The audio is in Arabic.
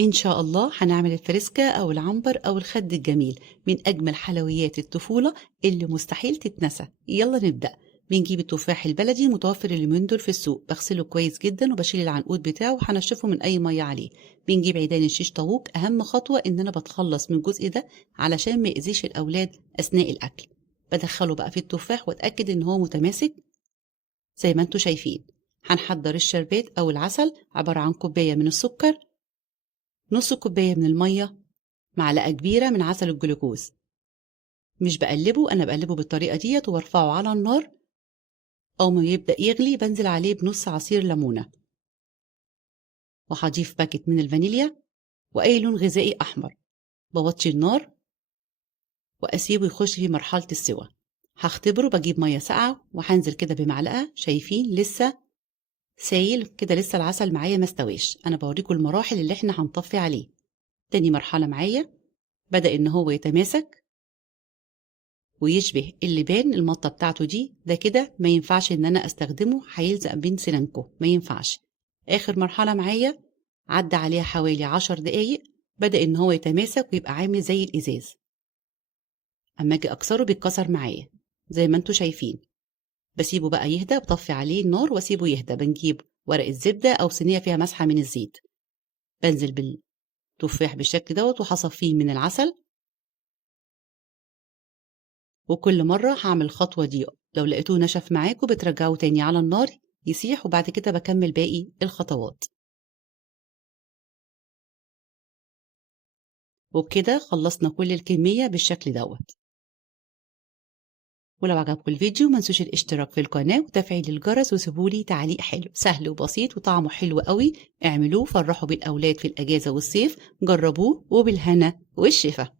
إن شاء الله هنعمل الفريسكا أو العنبر أو الخد الجميل من أجمل حلويات الطفولة اللي مستحيل تتنسى. يلا نبدأ. بنجيب التفاح البلدي متوفر اليومين دول في السوق، بغسله كويس جدا وبشيل العنقود بتاعه وهنشفه من أي مية عليه. بنجيب عيدان الشيش طاووق، أهم خطوة إن أنا بتخلص من الجزء ده علشان ما يأذيش الأولاد أثناء الأكل. بدخله بقى في التفاح وأتأكد إن هو متماسك زي ما انتوا شايفين. هنحضر الشربات أو العسل، عبارة عن كوباية من السكر، نص كوباية من المية، معلقة كبيرة من عسل الجلوكوز. مش بقلبه، أنا بقلبه بالطريقة ديت وبرفعه على النار. أول ما يبدأ يغلي بنزل عليه بنص عصير ليمونة، وهضيف باكت من الفانيليا وأي لون غذائي أحمر. بوطي النار وأسيبه يخش في مرحلة السوى. هختبره، بجيب مية ساقعة وهنزل كده بمعلقة. شايفين لسه سايل كده، لسه العسل معايا مستويش. أنا بوريكم المراحل اللي احنا هنطفي عليه. تاني مرحلة معايا بدأ إن هو يتماسك ويشبه اللبان. المطة بتاعته دي ده كده ما ينفعش ان انا استخدمه، هيلزق بين سنانكم، ما ينفعش. اخر مرحلة معايا عدى عليها حوالي 10 دقايق، بدأ ان هو يتماسك ويبقى عامل زي الازاز. اما اجي اكسره بيتكسر معايا زي ما انتوا شايفين. بسيبه بقى يهدى، بطفي عليه النار واسيبه يهدى. بنجيب ورقة زبدة او صينية فيها مسحة من الزيت، بنزل بالتفاح بالشكل دوت وهصفيه من العسل. وكل مرة هعمل الخطوة دي، لو لقيتوه نشف معاكوا بترجعوه تاني على النار يسيح، وبعد كده بكمل باقي الخطوات. وبكده خلصنا كل الكمية بالشكل دوت. ولو عجبكم الفيديو منسوش الاشتراك في القناة وتفعيل الجرس، وسيبولي تعليق حلو، سهل وبسيط وطعمه حلو قوي. اعملوه، فرحوا بالأولاد في الأجازة والصيف. جربوه وبالهنا والشفا.